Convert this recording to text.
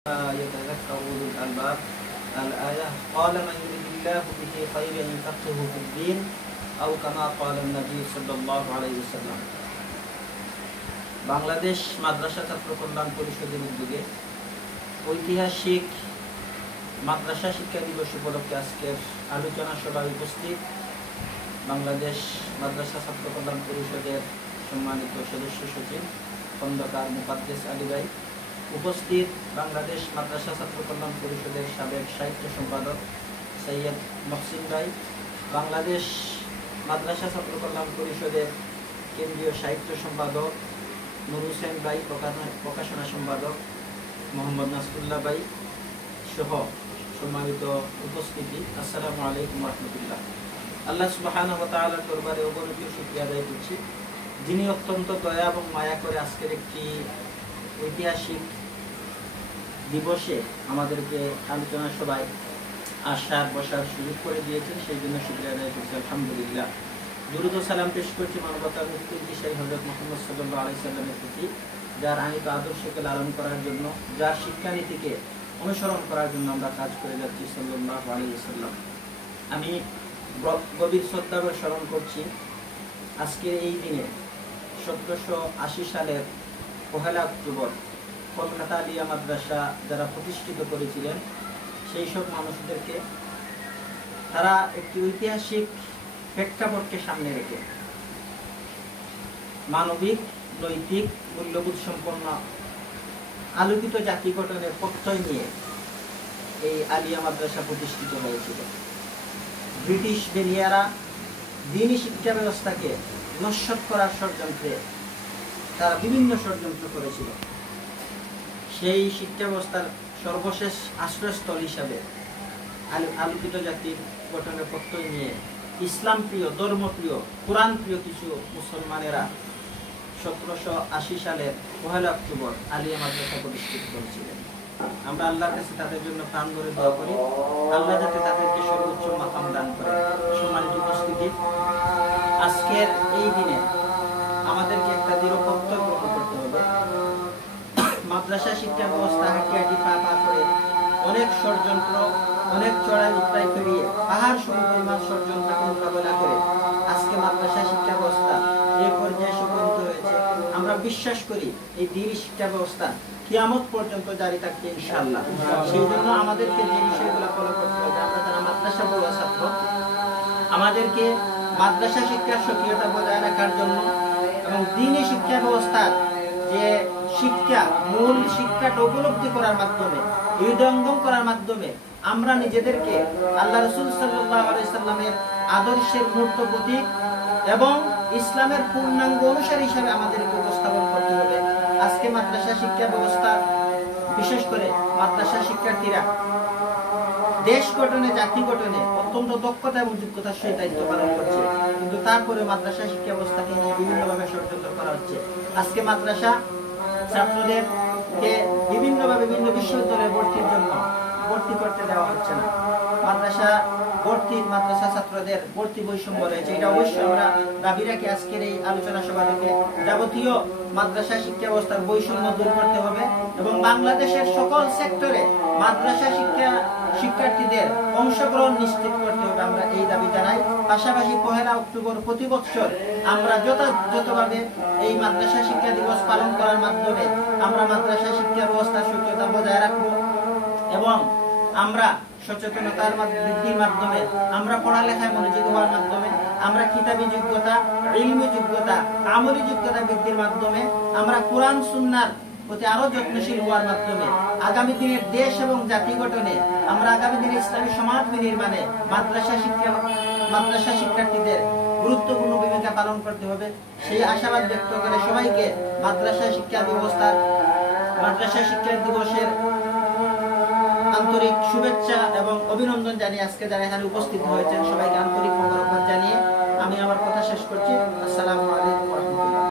يتذكر أولو الألباب الآية قال من يريد الله به خيرا يفقهه في الدين أو كما قال النبي صلى الله عليه وسلم। বাংলাদেশ মাদ্রাসা ছাত্র কল্যাণ পরিষদের উদ্যোগে ঐতিহাসিক মাদ্রাসা শিক্ষা দিবস উপলক্ষে আজকের আলোচনা সভায় উপস্থিত বাংলাদেশ মাদ্রাসা ছাত্র কল্যাণ পরিষদের সম্মানিত সদস্য সচিব খন্দকার মুকাদ্দেস আলী ভাই, উপস্থিত বাংলাদেশ মাদ্রাসা ছাত্র কল্যাণ পরিষদের সাবেক সাহিত্য সম্পাদক সৈয়দ মহসিন ভাই, বাংলাদেশ মাদ্রাসা ছাত্র কল্যাণ পরিষদের কেন্দ্রীয় সাহিত্য সম্পাদক নুর হোসেন ভাই, প্রকাশনা সম্পাদক মোহাম্মদ নাসরুল্লাহ ভাই সহ সম্মানিত উপস্থিতি, আসসালামু আলাইকুম রহমতুল্লাহ। আল্লাহ সুবহানাহু ওয়া তাআলার দরবারে অগণিত শুকরিয়া আদায় করছি, যিনি অত্যন্ত দয়া এবং মায়া করে আজকের একটি ঐতিহাসিক দিবসে আমাদেরকে আলোচনা সভায় আসার বসার সুযোগ করে দিয়েছেন, সেই জন্য শুকরিয়া আদায় করছি আলহামদুলিল্লাহ। দুরূদ ও সালাম পেশ করছি মানবতার মুক্তি দিশারী হযরত মুহাম্মদ সাল্লাল্লাহু আলাইহি সাল্লামের প্রতি, যার আনিত আদর্শকে লালন করার জন্য, যার শিক্ষানীতিকে অনুসরণ করার জন্য আমরা কাজ করে যাচ্ছি সাল্লাল্লাহু আলাইহি ওয়াসাল্লাম। আমি গভীর শ্রদ্ধাভরে স্মরণ করছি আজকের এই দিনে 1780 সালের 1 অক্টোবর কলকাতা আলিয়া মাদ্রাসা যারা প্রতিষ্ঠিত করেছিলেন সেই সব মানুষদেরকে। তারা একটি ঐতিহাসিক প্রেক্ষাপটকে সামনে রেখে মানবিক নৈতিক মূল্যবোধ সম্পন্ন আলোকিত জাতি গঠনের প্রত্যয় নিয়ে এই আলিয়া মাদ্রাসা প্রতিষ্ঠিত হয়েছিল। ব্রিটিশ বেনিয়ারা দ্বীনি শিক্ষা ব্যবস্থাকে নস্যাৎ করার ষড়যন্ত্রে তারা বিভিন্ন ষড়যন্ত্র করেছিল। সেই শিক্ষা ব্যবস্থার সর্বশেষ আশ্রয়স্থল হিসাবে আলোকিত জাতির গঠনের প্রত্যয় নিয়ে ইসলাম প্রিয়, ধর্মপ্রিয়, কোরআন প্রিয় কিছু মুসলমানেরা 1780 সালের 1 অক্টোবর আলিয়া মাদ্রাসা প্রতিষ্ঠিত করেছিলেন। আমরা আল্লাহর কাছে তাদের জন্য প্রাণ ভরে দোয়া করি, আল্লাহ যাতে তাদেরকে সর্বোচ্চ মাকাম দান করে। সম্মানিত উপস্থিতি, আজকের এই দিনে আমাদেরকে একটা দৃঢ় কর্তব্য গ্রহণ করতে হবে। মাদ্রাসা শিক্ষা ব্যবস্থা হাঁটি পা পা করে অনেক ষড়যন্ত্র, অনেক চড়াই উতরাই পেরিয়ে পাহাড় সমপরিমাণ ষড়যন্ত্রকে মোকাবেলা করে আজকে মাদ্রাসা শিক্ষা ব্যবস্থা এই পর্যায়ে উপনীত হয়েছে। আমরা বিশ্বাস করি এই দ্বীনি শিক্ষা ব্যবস্থা কিয়ামত পর্যন্ত জারি থাকবে ইনশাআল্লাহ। সেই জন্য আমাদেরকে যে বিষয়গুলো ফলো করতে হবে, আমরা যারা মাদ্রাসা পড়ুয়া ছাত্র, আমাদেরকে মাদ্রাসা শিক্ষার সক্রিয়তা বজায় রাখার জন্য এবং দ্বীনি শিক্ষা ব্যবস্থার যে শিক্ষা, মূল শিক্ষাটা উপলব্ধি করার মাধ্যমে, হৃদয়ঙ্গম করার মাধ্যমে আমরা নিজেদেরকে আল্লাহ রাসূল সাল্লাল্লাহু আলাইহি সাল্লামের আদর্শের মূর্ত প্রতীক এবং ইসলামের পূর্ণাঙ্গ অনুসারী হিসাবে আমাদেরকে উপস্থাপন করতে হবে। আজকে মাদ্রাসা শিক্ষা ব্যবস্থা, বিশেষ করে মাদ্রাসা শিক্ষার্থীরা দেশ গঠনে, জাতি গঠনে অত্যন্ত দক্ষতা এবং যোগ্যতার সহিত দায়িত্ব পালন করছে, কিন্তু তারপরে মাদ্রাসা শিক্ষা ব্যবস্থাকে নিয়ে বিভিন্নভাবে ষড়যন্ত্র করা হচ্ছে। আজকে মাদ্রাসা ছাত্রদেরকে বিভিন্নভাবে বিভিন্ন বিশ্ববিদ্যালয়ে ভর্তির জন্য ভর্তি করতে দেওয়া হচ্ছে না। মাদ্রাসা ছাত্রদের ভর্তি বৈষম্য রয়েছে, এটা অবশ্যই আমরা দাবি রাখি। আজকের এই আলোচনা সভা থেকে যাবতীয় মাদ্রাসা শিক্ষা ব্যবস্থার বৈষম্য দূর করতে হবে এবং বাংলাদেশের সকল সেক্টরে মাদ্রাসা শিক্ষার্থীদের অংশগ্রহণ নিশ্চিত করতে হবে, আমরা এই দাবি জানাই। পাশাপাশি 1 অক্টোবর প্রতি বছর আমরা যথাযথভাবে এই মাদ্রাসা শিক্ষা দিবস পালন করার মাধ্যমে আমরা মাদ্রাসা শিক্ষা ব্যবস্থার সক্রিয়তা বজায় রাখবো এবং আমরা সচেতনতার বৃদ্ধির মাধ্যমে, আমরা পড়ালেখায় মনোযোগী হওয়ার মাধ্যমে, আমরা কিতাবী যোগ্যতা, ইলমি যোগ্যতা, আমলি যোগ্যতা বৃদ্ধির মাধ্যমে, আমরা কোরআন সুন্নাহর প্রতি আরো যত্নশীল হওয়ার মাধ্যমে আগামী দিনের দেশ এবং জাতি গঠনে, আমরা আগামী দিনে ইসলামী সমাজ বিনির্মাণে মাদ্রাসা শিক্ষার্থীদের গুরুত্বপূর্ণ ভূমিকা পালন করতে হবে। সেই আশাবাদ ব্যক্ত করে সবাইকে মাদ্রাসা শিক্ষা দিবসের আন্তরিক শুভেচ্ছা এবং অভিনন্দন জানিয়ে আজকে যারা এখানে উপস্থিত হয়েছেন সবাইকে আন্তরিক মোবারকবাদ জানিয়ে আমি আমার কথা শেষ করছি। আসসালামু আলাইকুম ওয়া রাহমাতুল্লাহ।